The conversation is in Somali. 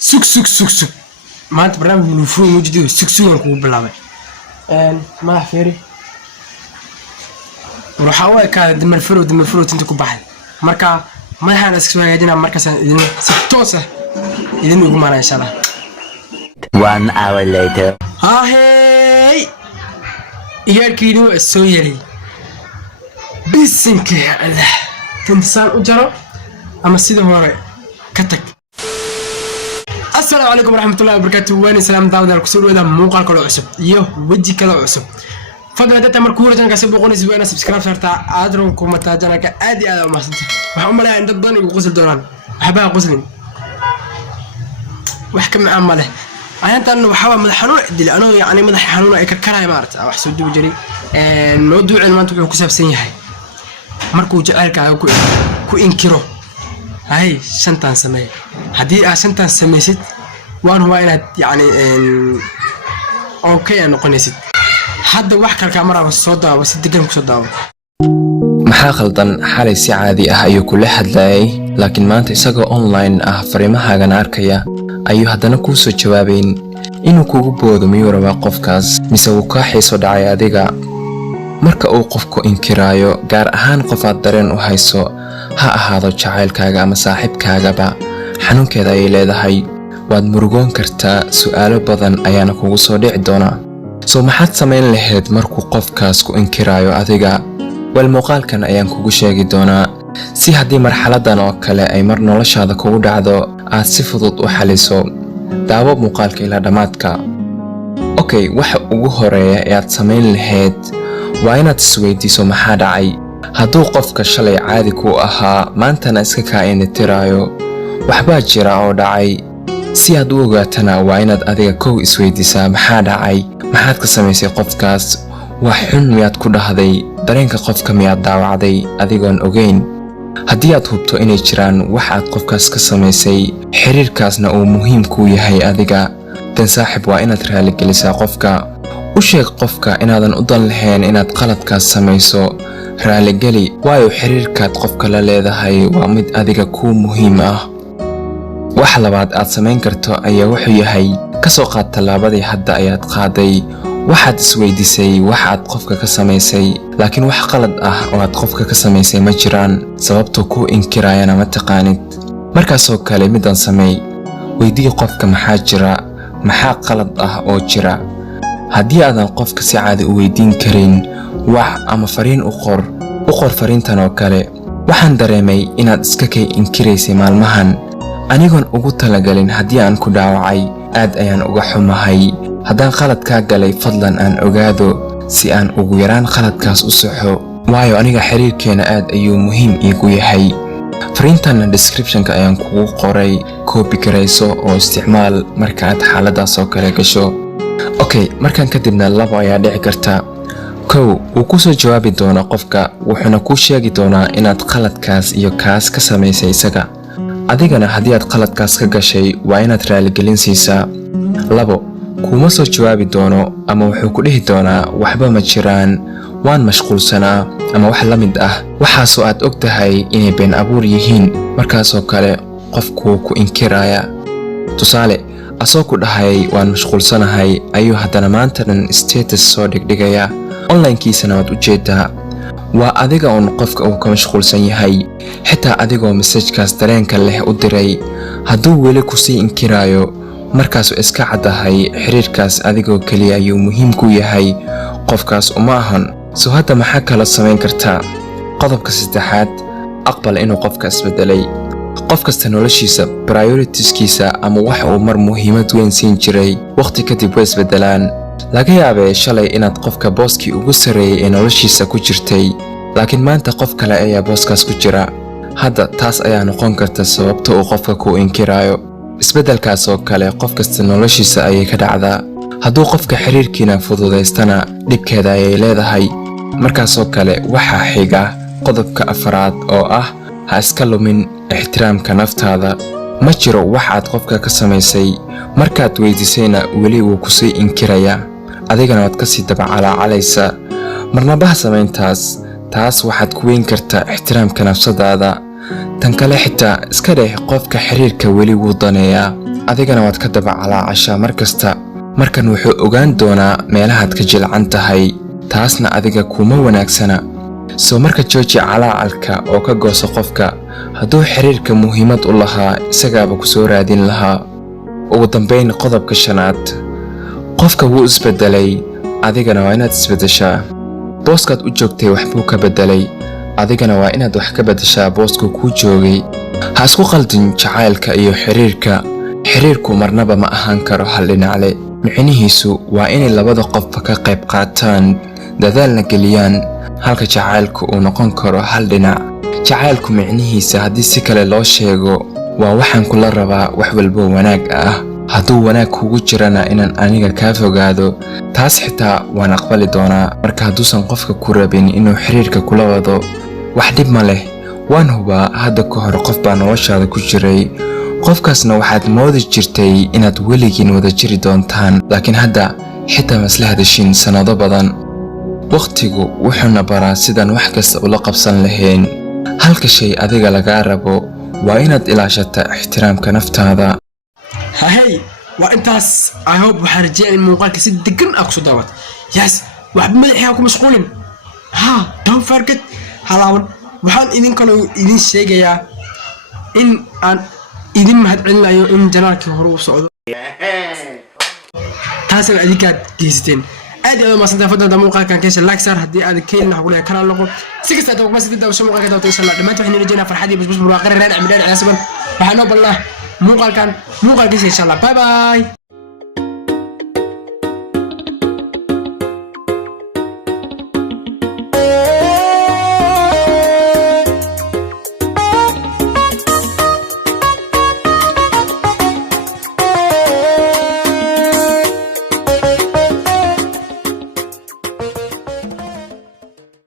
سك ما أنت برنامج الوفور موجود سك نكون بالله ما فيري وحاول كدم الفرو تنتكو بحد مركا ما حنا سكسوا هجينا مركز إذن سكتوسه إذن نقوم أنا إن شاء الله 1 hour later هاي يركينو السويري بسنك الله تنسان أجره أما سيده هو كتك السلام عليكم ورحمة الله وبركاته وين سلام داود الكسور وإذا موقع كله عصب وجهي كله عصب فضل داتا مركورة جنك سبقوني سبقنا سبسكرايب شرطة أدرونكم متاجنك أدي أنا ومحسنت وحمل عند الضاني وغسل دوران أحبها غسلين وحكم عمله أنت أنه بحاول مدحنون عدل أنا يعني مدح حنون أي كركرها مارت أو حسود بجري الموضوع اللي ما أنتم كسب سنة هاي مركو جالك كو إنكره هاي شنطان سمية هدي شنطان سميست وأنا هو يعني أوكي أنا قنيست حد وحكى الكاميرا بالصودا بس الدقن كصودا maxaa khaldan xalay si caadi ah ayuu kula hadlayay laakiin maanta isagoo online ah fariimahaagan arkaya ayuu haddana kuu soo jawaabayn inuu kugu boodo miyuu rabaa qofkaas mise uu kaa xiiso dhacay adiga marka uu qofku inkiraayo gaar ahaan qof aad dareen u hayso ha ahaado jacaylkaaga ama saaxiibkaagaba xanuunkeeda ay leedahay waad murugoon kartaa su'aalo badan ayaana kugu soo dhici doona soo maxaad samayn lahayd markuu qofkaas ku inkiraayo adiga والمقالكن ayaan kugu sheegi doonaa si hadii marxaladan oo kale ay mar noloshaada kugu dhacdo aad si fudud u xaliso daawo muuqaalka ila dhamaadka okay waxa ugu horeeya ee aad samayn lahayd waa inaad isweydiiso maxaa dhacay hadduu qofka shalay caadi ku ahaa maantana iska kaainitirayo waxbaa jira oo dhacay si aad u ogaatana waa inaad adiga kow isweydiisaa maxaa dhacay maxaad ka samaysay qofkaas wax xun miyaad ku dhahday dareenka qofka miyaad daawacday adigoon ogeyn haddii aad hubto inay jiraan wax aad qofkaas ka samaysay xiriirkaasna uu muhiim kuu yahay adiga dan saaxiib waa inaad raali gelisaa qofka u sheeg qofka inaadan u dan lahayn inaad qaladkaas samayso raali geli waayo xiriirkaad qofka la leedahay waa mid adiga kuu muhiim ah wax labaad aad samayn karto ayaa wuxuu yahay ka soo qaad tallaabadii hadda ayaad qaaday waxaad isweydiisay waxaad qofka ka samaysay laakiin wax qalad ah oo aad qofka ka samaysay ma jiraan sababtoo ku inkiraayana ma taqaanid markaasoo kale midan samey weydii qofka maxaa jira maxaa qalad ah oo jira haddii aadan qofka si caadi u weydiin karin wax ama fariin u qor fariintan oo kale waxaan dareemay inaad iska kay inkiraysay maalmahan anigoon ugu talagalin haddii aan ku dhaawacay aad ayaan uga xumahay haddaan qalad kaa galay fadlan aan ogaado si aan ugu yaraan qaladkaas u saxo waayo aniga xiriirkeena aad ayuu muhiim iigu yahay fariintanna descriptionka ayaan kugu qoray copy garayso oo isticmaal marka aad xaaladaas oo kale gasho okay markaan kadibna labo ayaa dhici karta kow wuu ku soo jawaabi doonaa qofka wuxuuna kuu sheegi doonaa inaad qaladkaas iyo kaas ka samaysay isaga adigana haddii aad qaladkaas ka gashay waa inaad raaligelin siisaa labo kuma soo jawaabi doono ama wuxuu ku dhihi doonaa waxba ma jiraan waan mashquulsanaa ama wax la mid ah waxaasoo aad og tahay inay been abuur yihiin markaasoo kale qofku ku inkiraya tusaale asoo ku dhahay waan mashquulsanahay ayuu haddana maantadan status soo dhigdhigaya onlinekiisana waad u jeedaa waa adiga uun qofka uu ka mashquulsan yahay xitaa adigoo masajkaas dareenka leh u diray hadduu weli kusii inkiraayo markaas iska cadahay xiriirkaas adigoo kaliya ayuu muhiim ku yahay qofkaas uma ahan soo hadda maxaa kala samayn kartaa qodobka saddexaad aqbal inuu qofka isbedelay qof kasta noloshiisa prioritiskiisa ama wax uu mar muhiimad weyn siin jiray waqti kadib way isbedelaan laga yaabee shalay inaad qofka booskii ugu sareeyay ee noloshiisa ku jirtay laakiin maanta qof kale ayaa booskaas ku jira hadda taas ayaa noqon karta sababta uu qofka ku inkiraayo isbedelkaas oo kale qof kasta noloshiisa ayay ka dhacdaa hadduu qofka xiriirkiina fududaystana dhibkeeda ayay leedahay markaasoo kale waxaa xiga qodobka afraad oo ah ha iska lumin ixtiraamka naftaada ma jiro wax aad qofka ka samaysay markaad weydiisayna weli wuu ku sii inkiraya adigana waad kasii dabacalaacalaysa marnaba ha samayntaas taas waxaad ku weyn kartaa ixtiraamka nafsadaada tan kale xitaa iska dheh qofka xiriirka weli wuu daneeyaa adigana waad ka daba calaacashaa markasta markan wuxuu ogaan doonaa meelahaad ka jilcan tahay taasna adiga kuma wanaagsana soo marka jooji calaacalka oo ka gooso qofka hadduu xiriirka muhiimad u lahaa isagaaba ku soo raadin lahaa ugu dambayn qodobka 5aad qofka wuu isbedelay adigana waa inaad isbedeshaa booskaad u joogtay waxbuu ka bedelay adigana waa inaad wax ka bedeshaa booska kuu joogay ha isku qaldin jacaylka iyo xiriirku marnaba ma ahaan karo hal dhinacle micnihiisu waa inay labada qofba ka qayb qaataan dadaalna geliyaan halka jacaylku uu noqon karo hal dhinac jacaylku micnihiisa haddii si kale loo sheego waa waxaan kula rabaa wax walba wanaag ah hadduu wanaag kugu jirana inaan aniga kaa fogaado taas xitaa waan aqbali doonaa marka hadduusan qofka ku rabin inuu xiriirka kula wado wax dhib ma leh waan hubaa hadda ka hor qof baa noloshaada ku jiray qofkaasna waxaad moodi jirtay inaad weligiin wada jiri doontaan laakiin hadda xitaa masla hadashin sanado badan waqtigu wuxuuna baraa sidaan wax kasta ula qabsan lahayn halka shay adiga lagaa rabo waa inaad ilaashata ixtiraamka naftaada هاي وانتاس I hope وحرجع الموقع كسي دقن اقصد دوت يس واحد مدحياكم مشغولين ها don't forget هلاون waxaan idin kale idin sheegayaa in aan idin mahadcelinayo in janaalkii hore u socdo taasina adikaad geysteen aad iyo ma santaa fadlan muuqaalkan keesha like sar hadii aad keenna waxa kula kala noqon si kasta aad uga sidii daawasho muuqaalka daawto insha Allah dhamaantii waxaan rajaynayaa farxad iyo basbas barwaaqo reer amdaan caasaban waxaan oo ballah muuqaalkan insha Allah bye bye